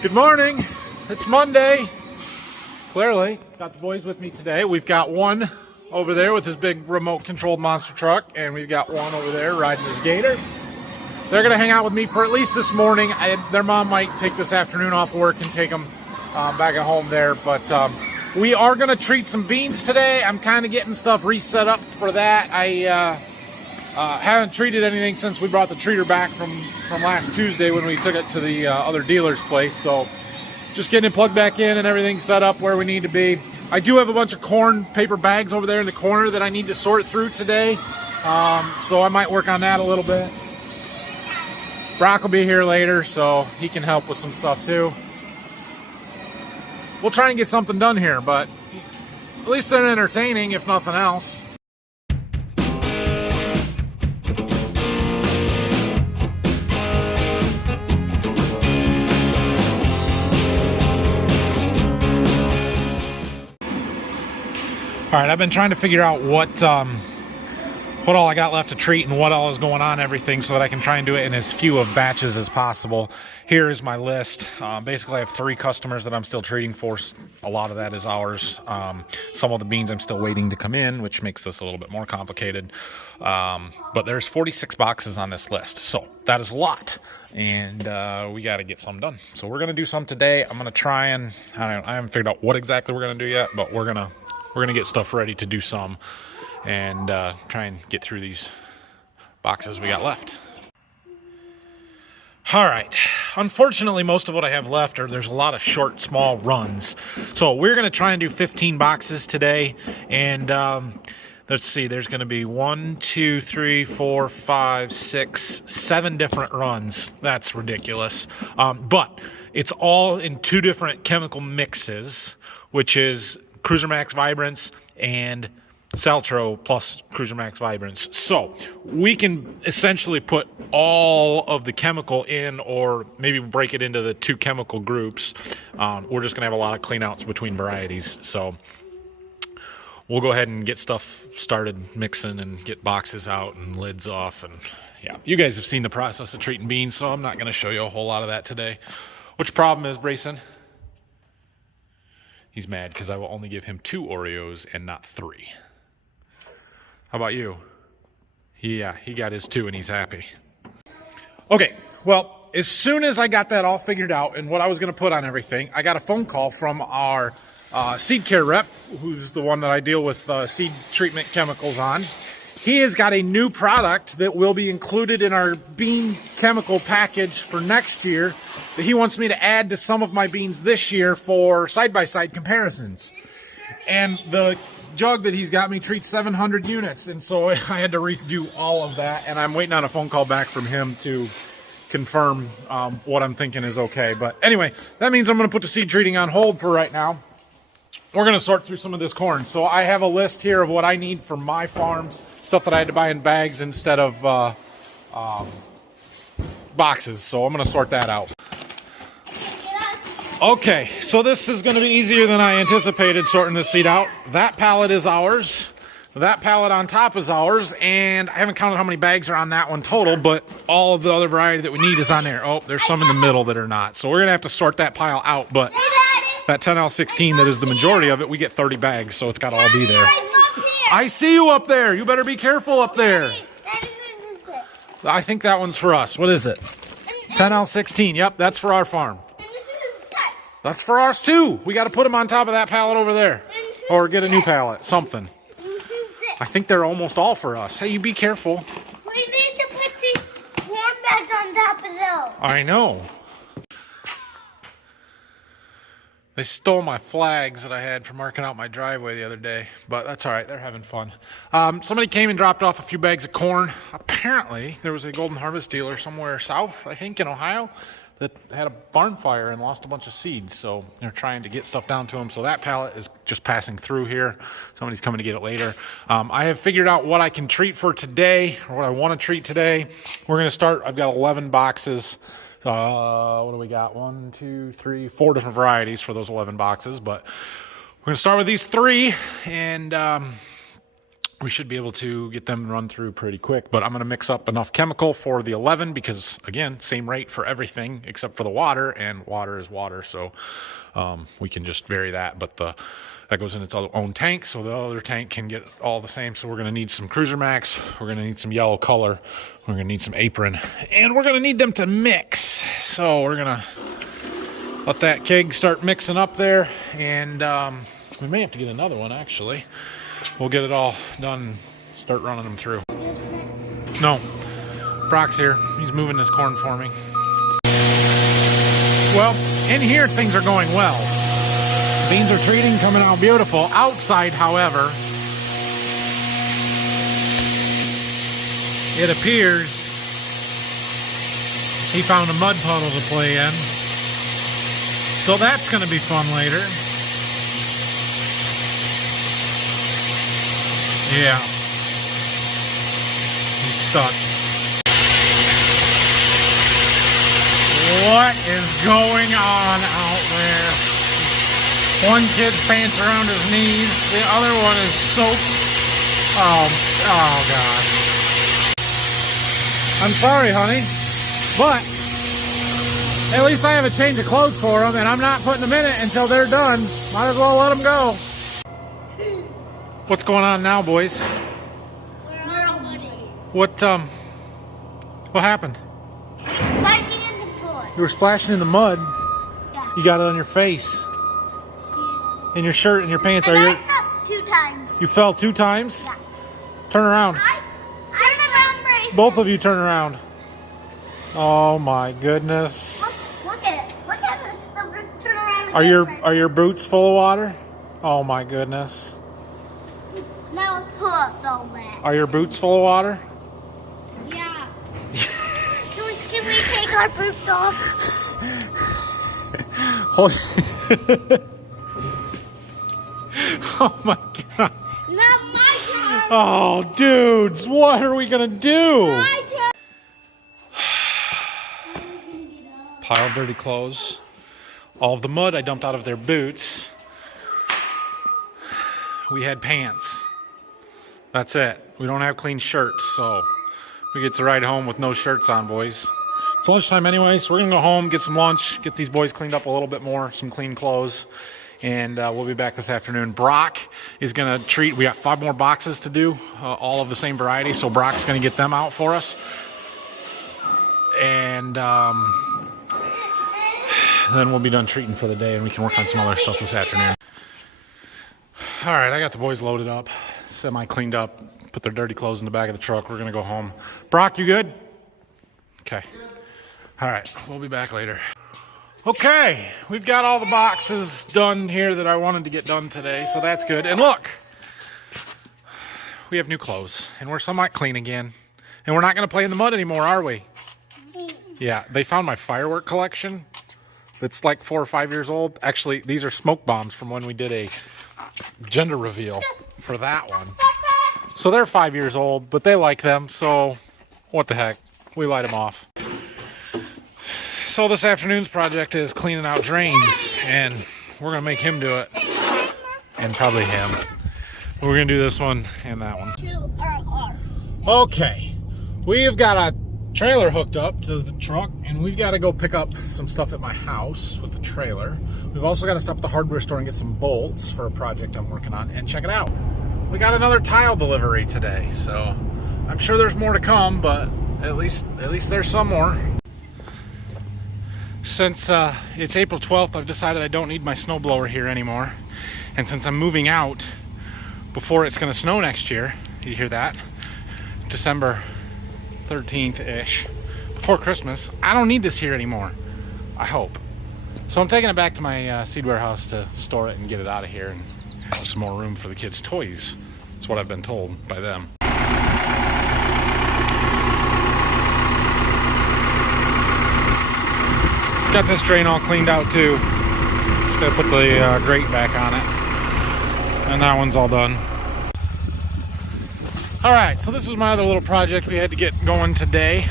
Good morning. It's Monday. Clearly, got the boys with me today. We've got one over there with his big remote-controlled monster truck, and we've got one over there riding his gator. They're going to hang out with me for at least this morning. Their mom might take this afternoon off work and take them back at home there, but we are going to treat some beans today. I'm kind of getting stuff reset up for that. I haven't treated anything since we brought the treater back from last Tuesday when we took it to the other dealer's place. So just getting it plugged back in and everything set up where we need to be. I do have a bunch of corn paper bags over there in the corner that I need to sort through today. So I might work on that a little bit. Brock will be here later, so he can help with some stuff too. We'll try and get something done here, but at least they're entertaining, if nothing else. All right, I've been trying to figure out what all I got left to treat and what all is going on, everything, so that I can try and do it in as few of batches as possible. Here is my list. Basically, I have 3 customers that I'm still treating for. A lot of that is ours. Some of the beans I'm still waiting to come in, which makes this a little bit more complicated. But there's 46 boxes on this list, so that is a lot, and we got to get some done. So we're gonna do some today. I'm gonna try and I haven't figured out what exactly we're gonna do yet, but we're gonna get stuff ready to do some and try and get through these boxes we got left. All right, unfortunately most of what I have left there's a lot of short, small runs. So we're gonna try and do 15 boxes today, and let's see, there's gonna be 1, 2, 3, 4, 5, 6, 7 different runs. That's ridiculous. But it's all in 2 different chemical mixes, which is Cruiser Max Vibrance and Saltro plus Cruiser Max Vibrance. So we can essentially put all of the chemical in, or maybe break it into the 2 chemical groups. We're just gonna have a lot of cleanouts between varieties. So we'll go ahead and get stuff started mixing and get boxes out and lids off. And yeah, you guys have seen the process of treating beans, so I'm not gonna show you a whole lot of that today. Which problem is, Brayson? He's mad because I will only give him 2 Oreos and not 3. How about you? Yeah, he got his 2 and he's happy. Okay, well, as soon as I got that all figured out and what I was going to put on everything, I got a phone call from our seed care rep, who's the one that I deal with seed treatment chemicals on. He has got a new product that will be included in our bean chemical package for next year that he wants me to add to some of my beans this year for side-by-side comparisons. And the jug that he's got me treats 700 units, and so I had to redo all of that, and I'm waiting on a phone call back from him to confirm what I'm thinking is okay. But anyway, that means I'm going to put the seed treating on hold for right now. We're going to sort through some of this corn. So I have a list here of what I need for my farms, stuff that I had to buy in bags instead of boxes. So I'm going to sort that out. Okay, so this is going to be easier than I anticipated, sorting this seed out. That pallet is ours. That pallet on top is ours, and I haven't counted how many bags are on that one total, but all of the other variety that we need is on there. Oh, there's some in the middle that are not. So we're going to have to sort that pile out, but that 10L16 that is the majority of it, we get 30 bags, so it's got to all be there. I see you up there. You better be careful up there. I think that one's for us. What is it? 10L16. Yep, that's for our farm. That's for ours too. We got to put them on top of that pallet over there, or get a new pallet, something. I think they're almost all for us. Hey, you be careful. We need to put these corn bags on top of those. I know. They stole my flags that I had for marking out my driveway the other day, but that's all right. They're having fun. Somebody came and dropped off a few bags of corn. Apparently, there was a Golden Harvest dealer somewhere south, I think, in Ohio, that had a barn fire and lost a bunch of seeds. So they're trying to get stuff down to them. So that pallet is just passing through here. Somebody's coming to get it later. I have figured out what I can treat for today, or what I want to treat today. We're going to start. I've got 11 boxes. What do we got? 1, 2, 3, 4 different varieties for those 11 boxes. But we're going to start with these 3, and we should be able to get them run through pretty quick. But I'm going to mix up enough chemical for the 11 because, again, same rate for everything except for the water, and water is water, so we can just vary that. But that goes in its own tank, so the other tank can get all the same. So we're going to need some Cruiser Max, we're going to need some yellow color, we're going to need some apron, and we're going to need them to mix. So we're going to let that keg start mixing up there, and we may have to get another one, actually. We'll get it all done and start running them through. No, Brock's here. He's moving his corn for me. Well, in here things are going well. Beans are treating, coming out beautiful. Outside, however, it appears he found a mud puddle to play in. So that's going to be fun later. Yeah. He's stuck. What is going on out there? One kid's pants around his knees. The other one is soaked. Oh gosh. I'm sorry, honey. But at least I have a change of clothes for them, and I'm not putting them in it until they're done. Might as well let them go. What's going on now, boys? What happened? Splashing in the pool. You were splashing in the mud. Yeah. You got it on your face. In your shirt and your pants. And I fell 2 times. You fell 2 times? Yeah. Turn around. I around brace. Both of you turn around. Oh my goodness. Look at it. Look at it. Turn around. Are your boots full of water? Oh my goodness. Now it's pull-ups all wet. Are your boots full of water? Yeah. Can we take our boots off? Hold. Oh my god. Not my turn. Oh dudes, what are we gonna do? My turn. Pile of dirty clothes. All of the mud I dumped out of their boots. We had pants. That's it. We don't have clean shirts, so we get to ride home with no shirts on, boys. It's lunchtime anyway, so we're gonna go home, get some lunch, get these boys cleaned up a little bit more, some clean clothes, and we'll be back this afternoon. Brock is gonna treat. We got 5 more boxes to do, all of the same variety, so Brock's gonna get them out for us, and then we'll be done treating for the day, and we can work on some other stuff this afternoon. All right, I got the boys loaded up, semi cleaned up, put their dirty clothes in the back of the truck. We're gonna go home. Brock, you good? Okay. All right, we'll be back later. Okay, we've got all the boxes done here that I wanted to get done today, so that's good. And look, we have new clothes, and we're somewhat clean again. And we're not gonna play in the mud anymore, are we? Yeah, they found my firework collection. That's like 4 or 5 years old. Actually, these are smoke bombs from when we did a gender reveal for that one. So they're 5 years old, but they like them, so what the heck? We light them off. So this afternoon's project is cleaning out drains, and we're gonna make him do it, and probably him. We're gonna do this one and that one. 2 are ours. Okay, we've got a trailer hooked up to the truck, and we've got to go pick up some stuff at my house with the trailer. We've also got to stop at the hardware store and get some bolts for a project I'm working on, and check it out. We got another tile delivery today, so I'm sure there's more to come, but at least there's some more. Since it's April 12th, I've decided I don't need my snowblower here anymore, and since I'm moving out before it's going to snow next year, you hear that? December 13th-ish, before Christmas, I don't need this here anymore, I hope. So I'm taking it back to my seed warehouse to store it and get it out of here and have some more room for the kids' toys. That's what I've been told by them. Got this drain all cleaned out too. Just gotta put the grate back on it. And that one's all done. Alright, so this was my other little project we had to get going today.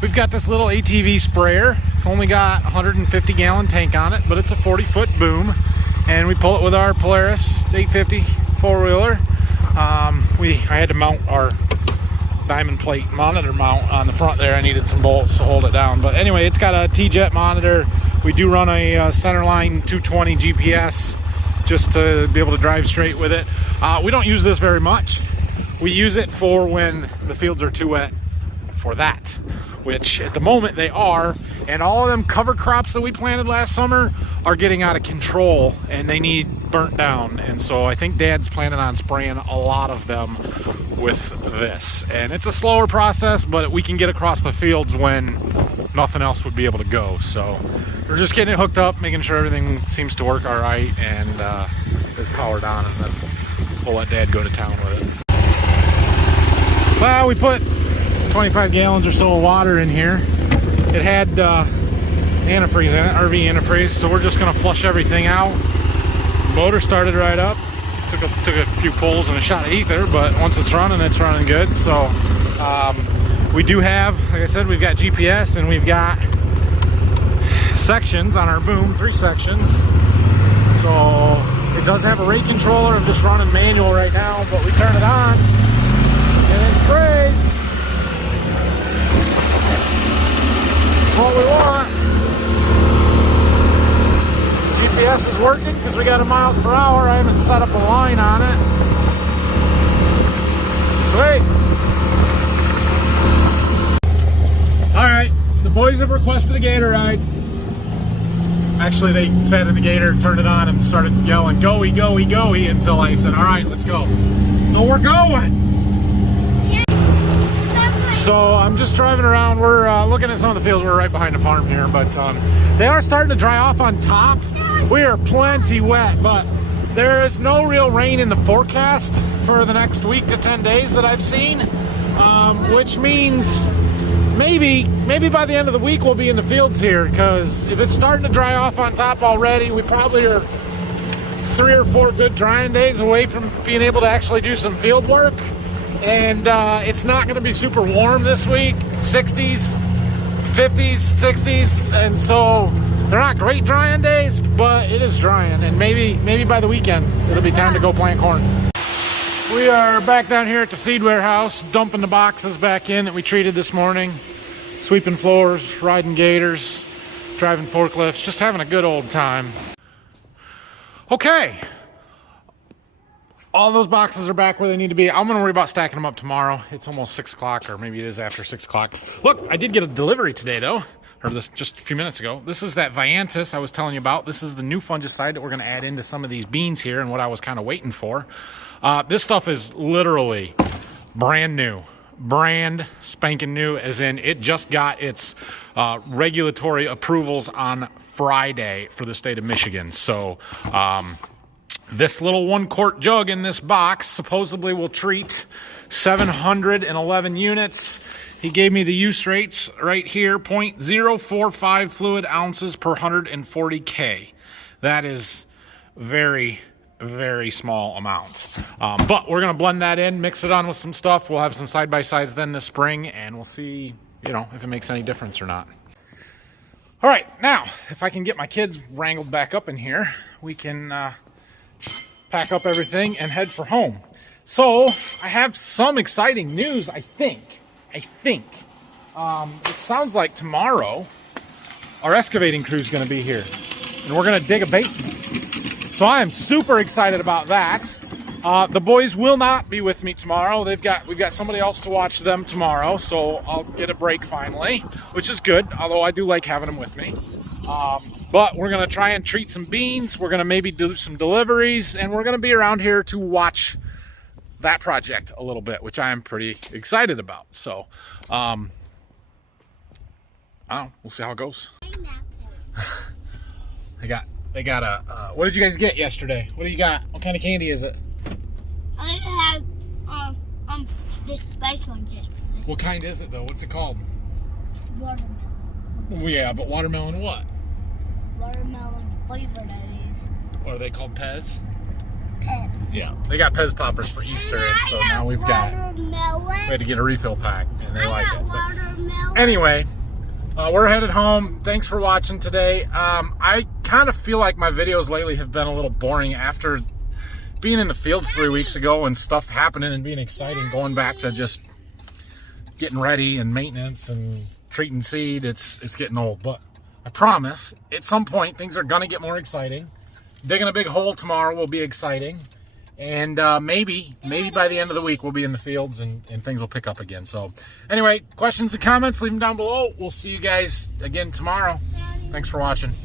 We've got this little ATV sprayer. It's only got a 150-gallon tank on it, but it's a 40-foot boom. And we pull it with our Polaris 850 four-wheeler. I had to mount our diamond plate monitor mount on the front there. I needed some bolts to hold it down. But anyway, it's got a T-Jet monitor. We do run a centerline 220 GPS just to be able to drive straight with it. We don't use this very much. We use it for when the fields are too wet for that, which at the moment they are, and all of them cover crops that we planted last summer are getting out of control and they need burnt down. And so I think Dad's planning on spraying a lot of them with this, and it's a slower process, but we can get across the fields when nothing else would be able to go. So we're just getting it hooked up, making sure everything seems to work all right and is powered on, and then we'll let Dad go to town with it. Well, we put 25 gallons or so of water in here. It had antifreeze in it, RV antifreeze, so we're just gonna flush everything out. Motor started right up. Took a few pulls and a shot of ether, but once it's running good. So we do have, like I said, we've got GPS and we've got sections on our boom, 3 sections. So it does have a rate controller. I'm just running manual right now, but we turn it on and it sprays. That's what we want. GPS is working because we got a miles per hour. I haven't set up a line on it. Sweet. Alright, the boys have requested a gator ride. Actually, they sat in the gator, turned it on, and started yelling, "Goey, goey, goey," until I said, "Alright, let's go." So we're going! So I'm just driving around. We're looking at some of the fields. We're right behind the farm here, but they are starting to dry off on top. We are plenty wet, but there is no real rain in the forecast for the next week to 10 days that I've seen, which means maybe by the end of the week we'll be in the fields here, because if it's starting to dry off on top already, we probably are 3 or 4 good drying days away from being able to actually do some field work. And it's not going to be super warm this week, 60s, 50s, 60s, and so they're not great drying days, but it is drying, and maybe by the weekend it'll be time to go plant corn. We are back down here at the seed warehouse, dumping the boxes back in that we treated this morning, sweeping floors, riding gators, driving forklifts, just having a good old time. Okay. All those boxes are back where they need to be. I'm going to worry about stacking them up tomorrow. It's almost 6 o'clock, or maybe it is after 6 o'clock. Look, I did get a delivery today, though. Heard this just a few minutes ago. This is that Viantis I was telling you about. This is the new fungicide that we're going to add into some of these beans here, and what I was kind of waiting for. This stuff is literally brand new. Brand spanking new, as in it just got its regulatory approvals on Friday for the state of Michigan. So, this little 1-quart jug in this box supposedly will treat 711 units. He gave me the use rates right here, 0.045 fluid ounces per 140 K. That is very, very small amounts. But we're going to blend that in, mix it on with some stuff. We'll have some side-by-sides then this spring, and we'll see, if it makes any difference or not. All right, now, if I can get my kids wrangled back up in here, we can pack up everything and head for home. So I have some exciting news. I think it sounds like tomorrow our excavating crew is going to be here, and we're going to dig a basement. So I am super excited about that. The boys will not be with me tomorrow. We've got somebody else to watch them tomorrow, so I'll get a break finally, which is good, although I do like having them with me. But we're going to try and treat some beans. We're going to maybe do some deliveries, and we're going to be around here to watch that project a little bit, which I am pretty excited about. So, I don't know. We'll see how it goes. They got a, what did you guys get yesterday? What do you got? What kind of candy is it? I have, this spice one just. What kind is it, though? What's it called? Watermelon. Well, yeah, but watermelon what? Watermelon flavored, I use. What are they called, Pez? Pez. Yeah, they got Pez poppers for Easter, and so now we had to get a refill pack, and they like it. But anyway, we're headed home. Thanks for watching today. I kind of feel like my videos lately have been a little boring after being in the fields 3 weeks ago and stuff happening and being exciting, going back to just getting ready and maintenance and treating seed, it's getting old. But I promise, at some point, things are going to get more exciting. Digging a big hole tomorrow will be exciting. And maybe by the end of the week, we'll be in the fields and things will pick up again. So anyway, questions and comments, leave them down below. We'll see you guys again tomorrow. Thanks for watching.